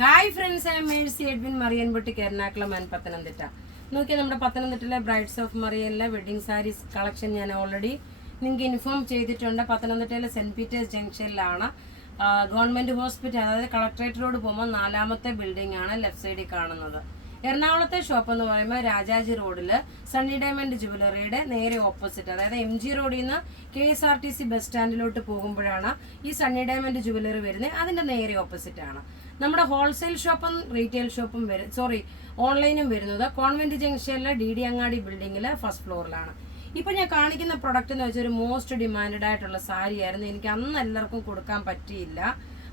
Hi friends, I am Mercy Edwin Mariyan boutique Ernakulam and Pathanamthitta. നോക്കിയാൽ നമ്മുടെ പത്തനംതിട്ടയിലെ ബ്രൈഡ്സ് ഓഫ് മറിയനിലെ വെഡിങ് സാരീസ് കളക്ഷൻ ഞാൻ ഓൾറെഡി നിങ്ങൾക്ക് ഇൻഫോം ചെയ്തിട്ടുണ്ട്. പത്തനംതിട്ടയിലെ സെന്റ് പീറ്റേഴ്സ് ജംഗ്ഷനിലാണ് ഗവൺമെന്റ് ഹോസ്പിറ്റൽ, അതായത് കളക്ട്രേറ്റ് റോഡ് പോകുമ്പോൾ 4ാമത്തെ ബിൽഡിംഗ് ആണ് ലെഫ്റ്റ് സൈഡിൽ കാണുന്നത്. എറണാകുളത്തെ ഷോപ്പ് എന്ന് പറയുമ്പോൾ രാജാജി റോഡിൽ സണ്ണി ഡയമണ്ട് ജുവലറിയുടെ നേരെ ഓപ്പോസിറ്റ്, അതായത് MG റോഡിൽ നിന്ന് KSRTC ബസ് സ്റ്റാൻഡിലോട്ട് പോകുമ്പോഴാണ് ഈ സണ്ണി ഡയമണ്ട് ജുവലറി വരുന്നത്. അതിന്റെ നേരെ ഓപ്പോസിറ്റ് ആണ് നമ്മുടെ ഹോൾസെയിൽ ഷോപ്പും റീറ്റെയിൽ ഷോപ്പും ഓൺലൈനും വരുന്നത് കോൺവെന്റ് ജംഗ്ഷനിലെ DD അങ്ങാടി ബിൽഡിങ്ങിലെ ഫസ്റ്റ് ഫ്ലോറിലാണ്. ഇപ്പൊ ഞാൻ കാണിക്കുന്ന പ്രൊഡക്റ്റ് എന്ന് വെച്ചാൽ ഒരു മോസ്റ്റ് ഡിമാൻഡഡ് ആയിട്ടുള്ള സാരി ആയിരുന്നു. എനിക്ക് അന്ന് എല്ലാവർക്കും കൊടുക്കാൻ പറ്റിയില്ല.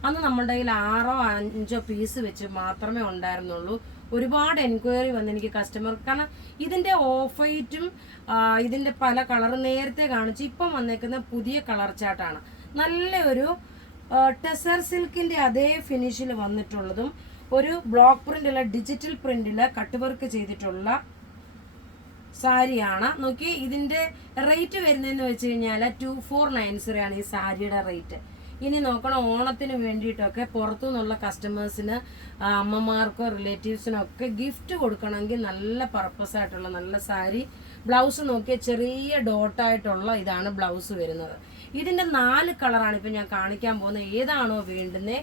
അന്ന് നമ്മുടെ കയ്യിൽ 6 or 5 പീസ് വെച്ച് മാത്രമേ ഉണ്ടായിരുന്നുള്ളൂ. ഒരുപാട് എൻക്വയറി വന്ന് എനിക്ക് കസ്റ്റമർ, കാരണം ഇതിന്റെ ഓഫ് വൈറ്റും ഇതിന്റെ പല കളർ നേരത്തെ കാണിച്ചു. ഇപ്പം വന്നേക്കുന്ന പുതിയ കളർ ചാർട്ടാണ്. നല്ല ഒരു ടെസർ സിൽക്കിന്റെ അതേ ഫിനിഷിൽ വന്നിട്ടുള്ളതും ഒരു ബ്ലോക്ക് പ്രിന്റിലെ ഡിജിറ്റൽ പ്രിന്റില് കട്ട് വർക്ക് ചെയ്തിട്ടുള്ള സാരിയാണ്. നോക്കി, ഇതിന്റെ റേറ്റ് വരുന്നതെന്ന് വെച്ച് കഴിഞ്ഞാൽ 2490 ആണ് ഈ സാരിയുടെ റേറ്റ്. ഇനി നോക്കണം, ഓണത്തിന് വേണ്ടിയിട്ടൊക്കെ പുറത്തു നിന്നുള്ള കസ്റ്റമേഴ്സിന്, അമ്മമാർക്കോ റിലേറ്റീവ്സിനോ ഒക്കെ ഗിഫ്റ്റ് കൊടുക്കണമെങ്കിൽ നല്ല പർപ്പസ് ആയിട്ടുള്ള നല്ല സാരി. ബ്ലൗസ് നോക്കിയാൽ ചെറിയ ഡോട്ടായിട്ടുള്ള ഇതാണ് ബ്ലൗസ് വരുന്നത്. ഇതിന്റെ 4 കളറാണ് ഇപ്പം ഞാൻ കാണിക്കാൻ പോകുന്നത്. ഏതാണോ വേണ്ടുന്നത്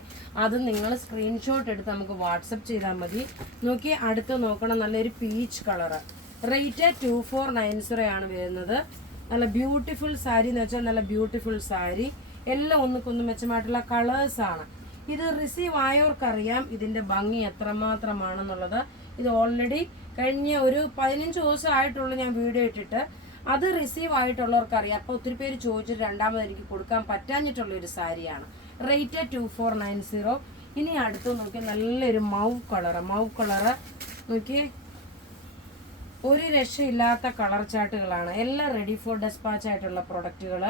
അത് നിങ്ങൾ സ്ക്രീൻഷോട്ട് എടുത്ത് നമുക്ക് വാട്സപ്പ് ചെയ്താൽ മതി. നോക്കി, അടുത്ത് നോക്കണം, നല്ലൊരു പീച്ച് കളറ്. റേറ്റ് 2490 ആണ് വരുന്നത്. നല്ല ബ്യൂട്ടിഫുൾ സാരി എന്ന് വെച്ചാൽ നല്ല ബ്യൂട്ടിഫുൾ സാരി. എല്ലാം ഒന്നുകൊന്നും മെച്ചമായിട്ടുള്ള കളേഴ്സ് ആണ്. ഇത് റിസീവ് ആയവർക്കറിയാം ഇതിന്റെ ഭംഗി എത്രമാത്രമാണെന്നുള്ളത്. ഇത് ഓൾറെഡി കഴിഞ്ഞ ഒരു 15 ദിവസം ആയിട്ടുള്ള ഞാൻ വീഡിയോ ഇട്ടിട്ട്, അത് റിസീവ് ആയിട്ടുള്ളവർക്ക് അറിയാം. അപ്പോൾ ഒത്തിരി പേര് ചോദിച്ചിട്ട് രണ്ടാമത് എനിക്ക് കൊടുക്കാൻ പറ്റാഞ്ഞിട്ടുള്ള ഒരു സാരിയാണ്. റേറ്റ് 2490. ഇനി അടുത്ത് നോക്കിയാൽ നല്ലൊരു മൗവ് കളറ് നോക്കി, ഒരു രക്ഷയില്ലാത്ത കളർ ചാർട്ടുകളാണ്. എല്ലാം റെഡി ഫോർ ഡെസ്പാച്ച് ആയിട്ടുള്ള പ്രൊഡക്റ്റുകൾ.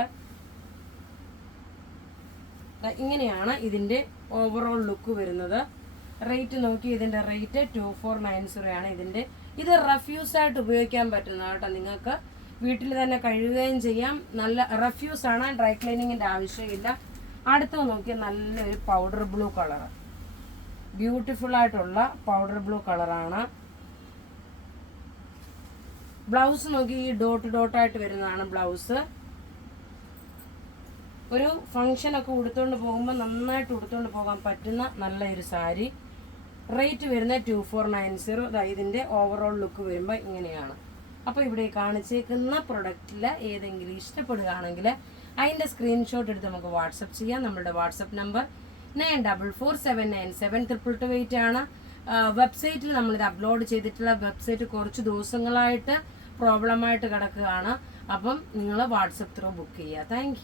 ഇങ്ങനെയാണ് ഇതിന്റെ ഓവറോൾ ലുക്ക് വരുന്നത്. റേറ്റ് നോക്കി, ഇതിന്റെ റേറ്റ് 2490 ആണ്. ഇത് റഫ്യൂസ് ആയിട്ട് ഉപയോഗിക്കാൻ പറ്റുന്ന കേട്ടോ. നിങ്ങൾക്ക് വീട്ടിൽ തന്നെ കഴുകുകയും ചെയ്യാം. നല്ല റഫ്യൂസ് ആണ്, ഡ്രൈ ക്ലീനിങ്ങിന്റെ ആവശ്യമില്ല. അടുത്ത് നോക്കി, നല്ലൊരു പൗഡർ ബ്ലൂ കളർ, ബ്യൂട്ടിഫുൾ ആയിട്ടുള്ള പൗഡർ ബ്ലൂ കളറാണ്. ബ്ലൗസ് നോക്കി, ഈ ഡോട്ടായിട്ട് വരുന്നതാണ് ബ്ലൗസ്. ഒരു ഫംഗ്ഷൻ ഒക്കെ ഉടുത്തോണ്ട് പോകുമ്പോൾ നന്നായിട്ട് ഉടുത്തോണ്ട് പോകാൻ പറ്റുന്ന നല്ലൊരു സാരി. റേറ്റ് വരുന്നത് 2490. ഇതിന്റെ ഓവറോൾ ലുക്ക് വരുമ്പോൾ ഇങ്ങനെയാണ്. അപ്പോൾ ഇവിടെ കാണിച്ചേക്കുന്ന പ്രൊഡക്റ്റിൽ ഏതെങ്കിലും ഇഷ്ടപ്പെടുകയാണെങ്കിൽ അതിന്റെ സ്ക്രീൻഷോട്ട് എടുത്ത് നമുക്ക് വാട്സപ്പ് ചെയ്യാം. നമ്മുടെ വാട്സപ്പ് നമ്പർ 9447972228 ആണ്. വെബ്സൈറ്റിൽ നമ്മളിത് അപ്ലോഡ് ചെയ്തിട്ടുള്ള വെബ്സൈറ്റ് കുറച്ച് ദിവസങ്ങളായിട്ട് പ്രോബ്ലമായിട്ട് കിടക്കുകയാണ്. അപ്പം നിങ്ങൾ വാട്സപ്പ് ത്രൂ ബുക്ക് ചെയ്യുക. താങ്ക്